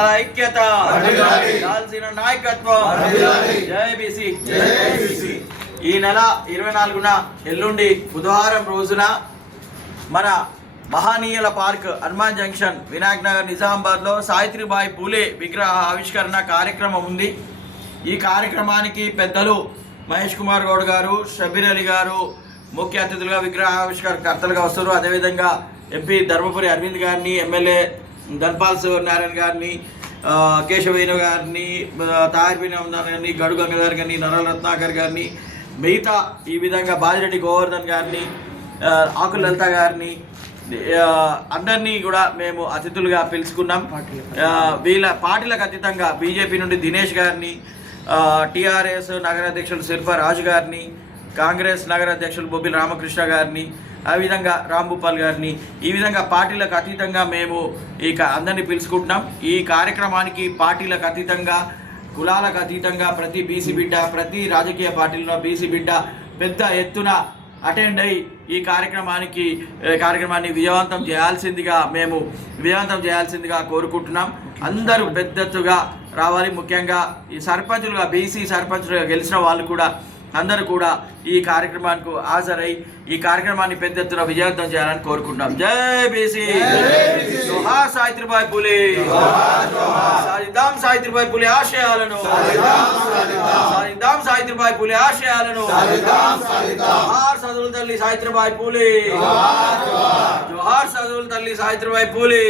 ఐక్యత కాల్సిన నాయకత్వం జై బీసీ. ఈ నెల 24న ఎల్లుండి బుధవారం రోజున మన మహనీయుల పార్క్ హనుమాన్ జంక్షన్ వినాయక్ నగర్ నిజామాబాద్లో సావిత్రిబాయి పూలే విగ్రహ ఆవిష్కరణ కార్యక్రమం ఉంది. ఈ కార్యక్రమానికి పెద్దలు మహేష్ కుమార్ గౌడ్ గారు, షబీర్ అలీ గారు ముఖ్య అతిథులుగా విగ్రహ ఆవిష్కర్తలుగా వస్తారు. అదేవిధంగా ఎంపీ ధర్మపురి అరవింద్ గారిని, ఎమ్మెల్యే ధన్పాల్ నారాయణ గారిని, కేశవేణు గారిని, తాహిర్బీన్ గారిని, గడు గంగాధర్ గారిని, నరల రత్నాకర్ గారిని, మిగతా ఈ విధంగా బాజిరెడ్డి గోవర్ధన్ గారిని, ఆకుల లలిత గారిని అందరినీ కూడా మేము అతిథులుగా పిలుచుకున్నాం. వీళ్ళ పార్టీలకు అతీతంగా బీజేపీ నుండి దినేష్ గారిని, టీఆర్ఎస్ నగర అధ్యక్షులు శిల్పా రాజు గారిని, కాంగ్రెస్ నగర అధ్యక్షులు బొబ్బిలి రామకృష్ణ గారిని, ఆ విధంగా రాంభూపాల్ గారిని, ఈ విధంగా పార్టీలకు అతీతంగా మేము అందరినీ పిలుచుకుంటున్నాం. ఈ కార్యక్రమానికి పార్టీలకు అతీతంగా, కులాలకు అతీతంగా ప్రతి బీసీ బిడ్డ, ప్రతి రాజకీయ పార్టీలో బీసీ బిడ్డ పెద్ద ఎత్తున అటెండ్ అయ్యి ఈ కార్యక్రమాన్ని విజయవంతం చేయాల్సిందిగా కోరుకుంటున్నాం. అందరూ పెద్ద ఎత్తుగా రావాలి. ముఖ్యంగా ఈ సర్పంచులుగా, బీసీ సర్పంచులుగా గెలిచిన వాళ్ళు కూడా అందరూ కూడా ఈ కార్యక్రమానికి హాజరై ఈ కార్యక్రమాన్ని పెద్ద ఎత్తున విజయవంతం చేయాలని కోరుకుంటున్నాం. జై బీసీ. జోహార్ సావిత్రిబాయి పూలే. సాధిద్దాం సావిత్రిబాయి పూలే ఆశయాలను. సాధిద్దాం సావిత్రిబాయి పూలే ఆశయాలను. జోహార్ చదువుల తల్లి సావిత్రిబాయి పూలే. జోహార్ చదువుల తల్లి సావిత్రిబాయి పూలే.